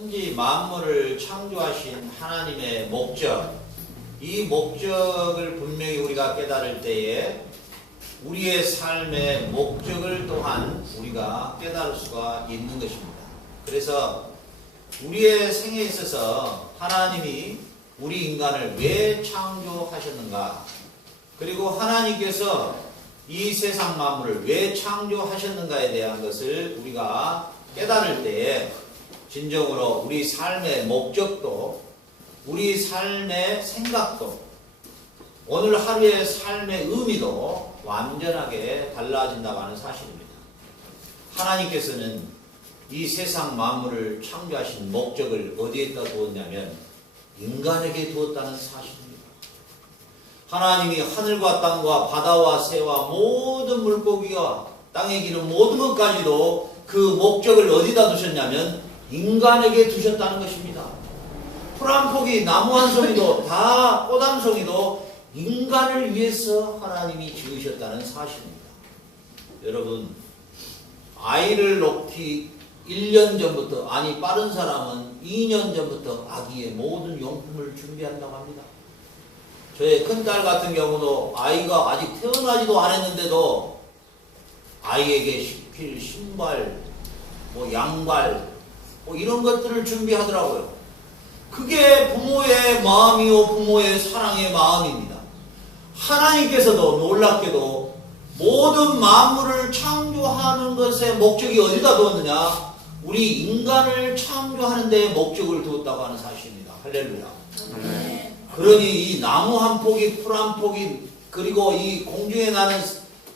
천지 만물을 창조하신 하나님의 목적, 이 목적을 분명히 우리가 깨달을 때에 우리의 삶의 목적을 또한 우리가 깨달을 수가 있는 것입니다. 그래서 우리의 생에 있어서 하나님이 우리 인간을 왜 창조하셨는가, 그리고 하나님께서 이 세상 만물을 왜 창조하셨는가에 대한 것을 우리가 깨달을 때에 진정으로 우리 삶의 목적도, 우리 삶의 생각도, 오늘 하루의 삶의 의미도 완전하게 달라진다고 하는 사실입니다. 하나님께서는 이 세상 만물을 창조하신 목적을 어디에다 두었냐면 인간에게 두었다는 사실입니다. 하나님이 하늘과 땅과 바다와 새와 모든 물고기와 땅에 기는 모든 것까지도 그 목적을 어디다 두셨냐면 인간에게 두셨다는 것입니다. 풀 한 포기, 나무 한 송이도, 다 꽃 한 송이도 인간을 위해서 하나님이 지으셨다는 사실입니다. 여러분, 아이를 놓기 1년 전부터, 아니 빠른 사람은 2년 전부터 아기의 모든 용품을 준비한다고 합니다. 저의 큰딸 같은 경우도 아이가 아직 태어나지도 않았는데도 아이에게 시킬 신발, 양발, 이런 것들을 준비하더라고요. 그게 부모의 마음이요, 부모의 사랑의 마음입니다. 하나님께서도 놀랍게도 모든 만물을 창조하는 것의 목적이 어디다 두었느냐? 우리 인간을 창조하는 데 목적을 두었다고 하는 사실입니다. 할렐루야. 네. 그러니 이 나무 한 포기, 풀 한 포기, 그리고 이 공중에 나는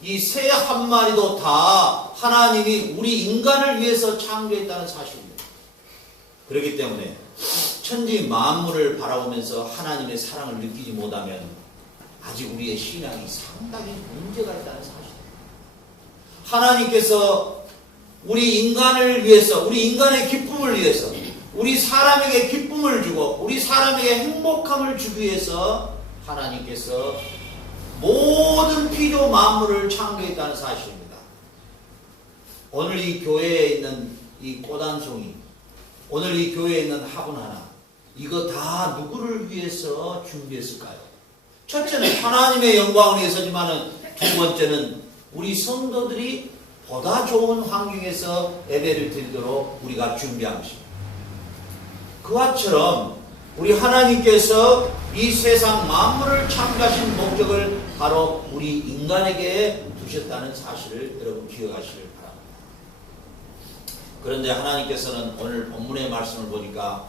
이 새 한 마리도 다 하나님이 우리 인간을 위해서 창조했다는 사실입니다. 그렇기 때문에 천지 만물을 바라보면서 하나님의 사랑을 느끼지 못하면 아직 우리의 신앙이 상당히 문제가 있다는 사실입니다. 하나님께서 우리 인간을 위해서, 우리 인간의 기쁨을 위해서, 우리 사람에게 기쁨을 주고 우리 사람에게 행복함을 주기 위해서 하나님께서 모든 피조 만물을 창조했다는 사실입니다. 오늘 이 교회에 있는 이 꽃 한 송이, 오늘 이 교회에 있는 화분 하나, 이거 다 누구를 위해서 준비했을까요? 첫째는 하나님의 영광을 위해서지만은 두 번째는 우리 성도들이 보다 좋은 환경에서 예배를 드리도록 우리가 준비한 것입니다. 그와처럼 우리 하나님께서 이 세상 만물을 창조하신 목적을 바로 우리 인간에게 두셨다는 사실을 여러분 기억하시길 바랍니다. 그런데 하나님께서는 오늘 본문의 말씀을 보니까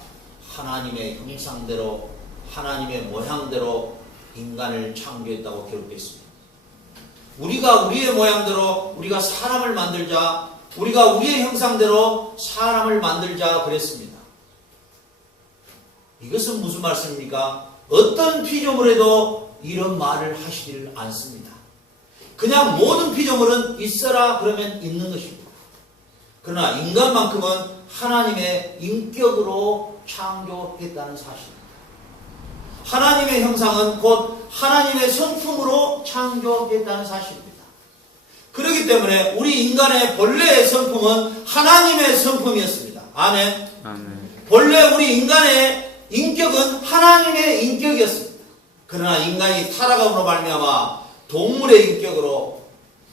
하나님의 형상대로, 하나님의 모양대로 인간을 창조했다고 기록되어 있습니다. 우리가 우리의 모양대로 우리가 사람을 만들자, 우리가 우리의 형상대로 사람을 만들자 그랬습니다. 이것은 무슨 말씀입니까? 어떤 피조물에도 이런 말을 하시질 않습니다. 그냥 모든 피조물은 있어라 그러면 있는 것입니다. 그러나 인간만큼은 하나님의 인격으로 창조했다는 사실입니다. 하나님의 형상은 곧 하나님의 성품으로 창조했다는 사실입니다. 그렇기 때문에 우리 인간의 본래의 성품은 하나님의 성품이었습니다. 아멘. 본래 우리 인간의 인격은 하나님의 인격이었습니다. 그러나 인간이 타락함으로 말미암아 동물의 인격으로,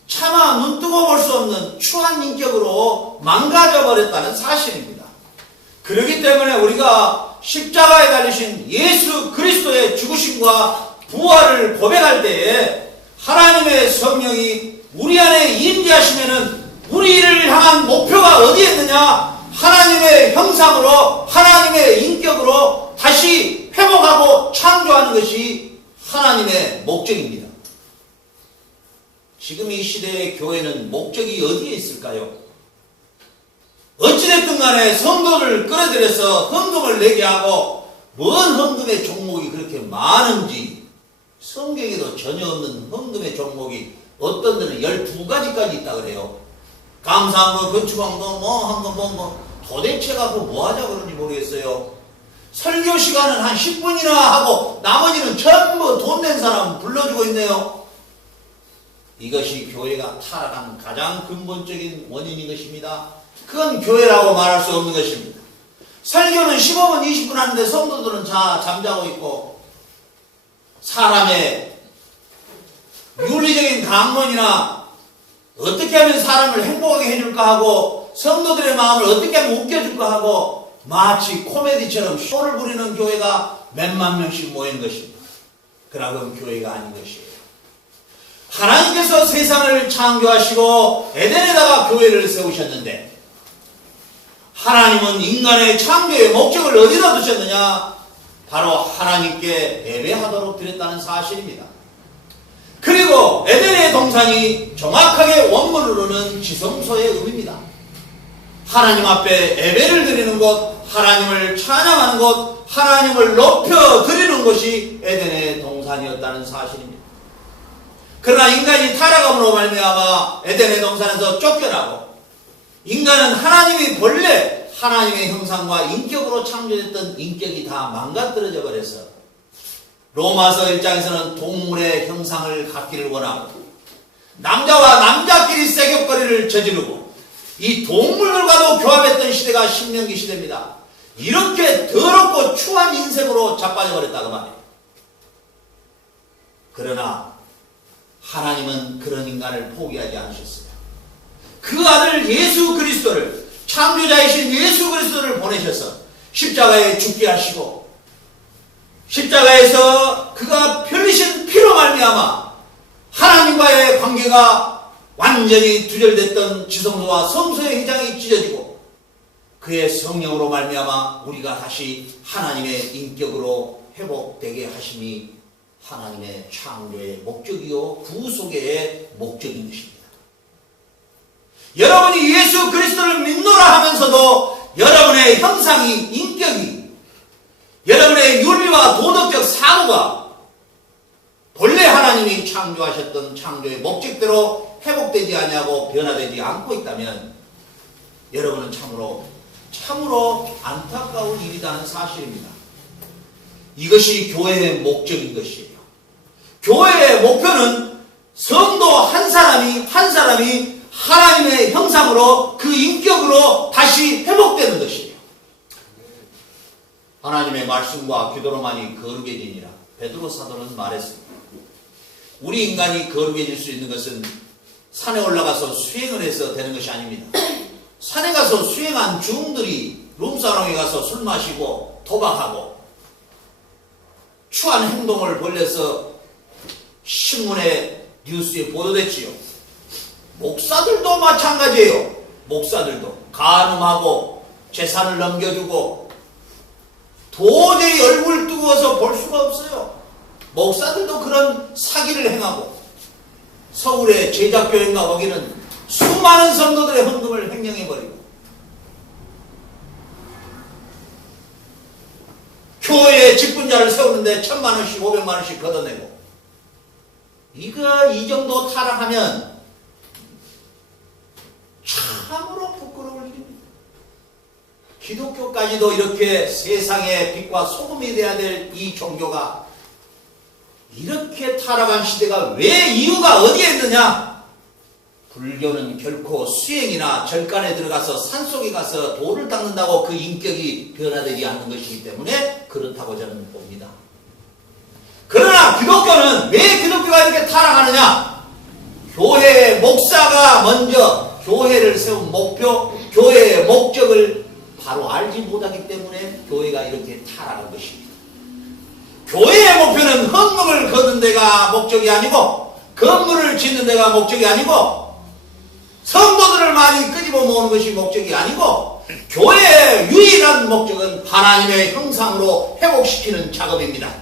차마 눈뜨고 볼 수 없는 추한 인격으로 망가져 버렸다는 사실입니다. 그렇기 때문에 우리가 십자가에 달리신 예수 그리스도의 죽으심과 부활을 고백할 때에 하나님의 성령이 우리 안에 임재하시면은 우리를 향한 목표가 어디에 있느냐? 하나님의 형상으로, 하나님의 인격으로 다시 회복하고 창조하는 것이 하나님의 목적입니다. 지금 이 시대의 교회는 목적이 어디에 있을까요? 어찌됐든 간에 성도를 끌어들여서 헌금을 내게 하고, 뭔 헌금의 종목이 그렇게 많은지, 성경에도 전혀 없는 헌금의 종목이 어떤 데는 12가지까지 있다 그래요. 감사한 거, 건축한 거, 한 거, 도대체가 뭐 하자 그런지 모르겠어요. 설교 시간은 한 10분이나 하고 나머지는 전부 돈 낸 사람 불러주고 있네요. 이것이 교회가 타락한 가장 근본적인 원인인 것입니다. 그건 교회라고 말할 수 없는 것입니다. 설교는 15분, 20분 하는데 성도들은 잠자고 있고, 사람의 윤리적인 강론이나 어떻게 하면 사람을 행복하게 해줄까 하고, 성도들의 마음을 어떻게 하면 웃겨줄까 하고, 마치 코미디처럼 쇼를 부리는 교회가 몇만 명씩 모인 것입니다. 그러나 그건 교회가 아닌 것이에요. 하나님께서 세상을 창조하시고 에덴에다가 교회를 세우셨는데, 하나님은 인간의 창조의 목적을 어디다 두셨느냐? 바로 하나님께 예배하도록 드렸다는 사실입니다. 그리고 에덴의 동산이 정확하게 원문으로는 지성소의 의미입니다. 하나님 앞에 예배를 드리는 곳, 하나님을 찬양하는 곳, 하나님을 높여 드리는 것이 에덴의 동산이었다는 사실입니다. 그러나 인간이 타락함으로 말미암아 에덴의 동산에서 쫓겨나고, 인간은 하나님이 본래 하나님의 형상과 인격으로 창조됐던 인격이 다 망가뜨려져 버려서 로마서 1장에서는 동물의 형상을 갖기를 원하고, 남자와 남자끼리 세격거리를 저지르고, 이 동물들과도 교합했던 시대가 신명기 시대입니다. 이렇게 더럽고 추한 인생으로 자빠져 버렸다고 말해요. 그러나 하나님은 그런 인간을 포기하지 않으셨어요. 그 아들 예수 그리스도를, 창조자이신 예수 그리스도를 보내셔서 십자가에 죽게 하시고, 십자가에서 그가 흘리신 피로 말미암아 하나님과의 관계가 완전히 두절됐던 지성소와 성소의 휘장이 찢어지고, 그의 성령으로 말미암아 우리가 다시 하나님의 인격으로 회복되게 하심이 하나님의 창조의 목적이요 구속의 목적인 것입니다. 여러분이 예수 그리스도를 믿노라 하면서도 여러분의 형상이, 인격이, 여러분의 윤리와 도덕적 사고가 본래 하나님이 창조하셨던 창조의 목적대로 회복되지 아니하고 변화되지 않고 있다면 여러분은 참으로 안타까운 일이라는 사실입니다. 이것이 교회의 목적인 것이에요. 교회의 목표는 성도 한 사람이 하나님의 형상으로, 그 인격으로 다시 회복되는 것이에요. 하나님의 말씀과 기도로만이 거룩해지니라 베드로 사도는 말했습니다. 우리 인간이 거룩해질 수 있는 것은 산에 올라가서 수행을 해서 되는 것이 아닙니다. 산에 가서 수행한 중들이 룸사롱에 가서 술 마시고 도박하고 추한 행동을 벌려서 신문에, 뉴스에 보도됐지요. 목사들도 마찬가지예요. 목사들도 간음하고 재산을 넘겨주고 도저히 얼굴 뜨거워서 볼 수가 없어요. 목사들도 그런 사기를 행하고, 서울의 제작교회인가 거기는 수많은 성도들의 헌금을 횡령해버리고, 교회에 직분자를 세우는데 1,000만원씩 500만원씩 걷어내고, 이 정도 타락하면 참으로 부끄러울 일입니다. 기독교까지도 이렇게 세상의 빛과 소금이 되어야 될 이 종교가 이렇게 타락한 시대가 왜 이유가 어디에 있느냐? 불교는 결코 수행이나 절간에 들어가서 산속에 가서 돌을 닦는다고 그 인격이 변화되지 않는 것이기 때문에 그렇다고 저는 봅니다. 그러나 기독교는 왜 기독교가 이렇게 타락하느냐? 교회의 목사가 먼저 교회를 세운 목표, 교회의 목적을 바로 알지 못하기 때문에 교회가 이렇게 타락한 것입니다. 교회의 목표는 헌금을 걷는 데가 목적이 아니고, 건물을 짓는 데가 목적이 아니고, 성도들을 많이 끄집어 모으는 것이 목적이 아니고, 교회의 유일한 목적은 하나님의 형상으로 회복시키는 작업입니다.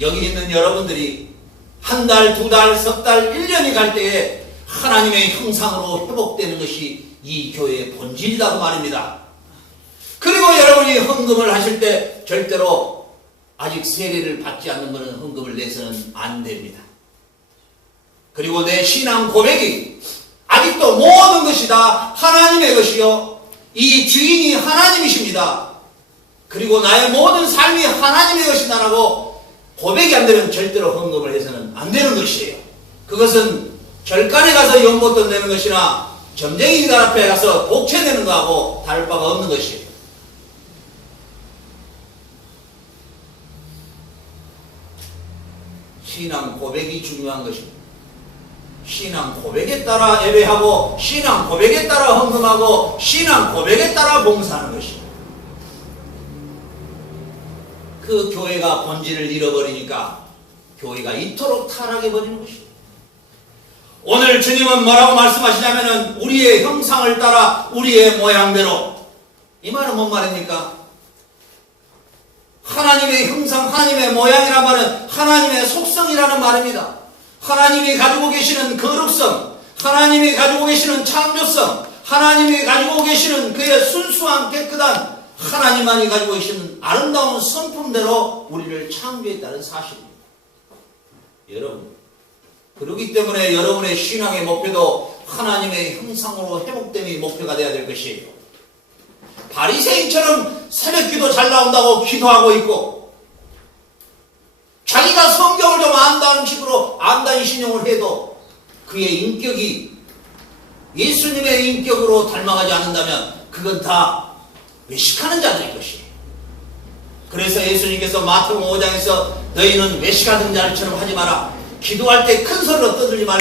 여기 있는 여러분들이 한 달, 두 달, 석 달, 1년이 갈 때에 하나님의 형상으로 회복되는 것이 이 교회의 본질이라고 말입니다. 그리고 여러분이 헌금을 하실 때 절대로 아직 세례를 받지 않는 분은 헌금을 내서는 안 됩니다. 그리고 내 신앙 고백이 아직도 모든 것이 다 하나님의 것이요, 이 주인이 하나님이십니다. 그리고 나의 모든 삶이 하나님의 것이다라고 고백이 안 되면 절대로 헌금을 해서는 안 되는 것이에요. 그것은 절간에 가서 연못돈 내는 것이나 점쟁이들 앞에 가서 복채내는 거하고 다를 바가 없는 것이에요. 신앙 고백이 중요한 것입니다. 신앙 고백에 따라 예배하고 신앙 고백에 따라 헌금하고 신앙 고백에 따라 봉사하는 것입니다. 그 교회가 본질을 잃어버리니까 교회가 이토록 타락해버리는 것입니다. 오늘 주님은 뭐라고 말씀하시냐면은 우리의 형상을 따라 우리의 모양대로. 이 말은 뭔 말입니까? 하나님의 형상, 하나님의 모양이란 말은 하나님의 속성이라는 말입니다. 하나님이 가지고 계시는 거룩성, 하나님이 가지고 계시는 창조성, 하나님이 가지고 계시는 그의 순수한 깨끗한 하나님만이 가지고 계시는 아름다운 성품대로 우리를 창조했다는 사실입니다. 여러분, 그렇기 때문에 여러분의 신앙의 목표도 하나님의 형상으로 회복됨이 목표가 되어야 될 것이에요. 바리새인처럼 새벽기도 잘 나온다고 기도하고 있고 자기가 성경을 좀 안다는 식으로 안다는 신용을 해도 그의 인격이 예수님의 인격으로 닮아가지 않는다면 그건 다 외식하는 자들일 것이에요. 그래서 예수님께서 마태복음 5장에서 너희는 외식하는 자들처럼 하지 마라. 기도할 때 큰 소리로 떠들지 말라.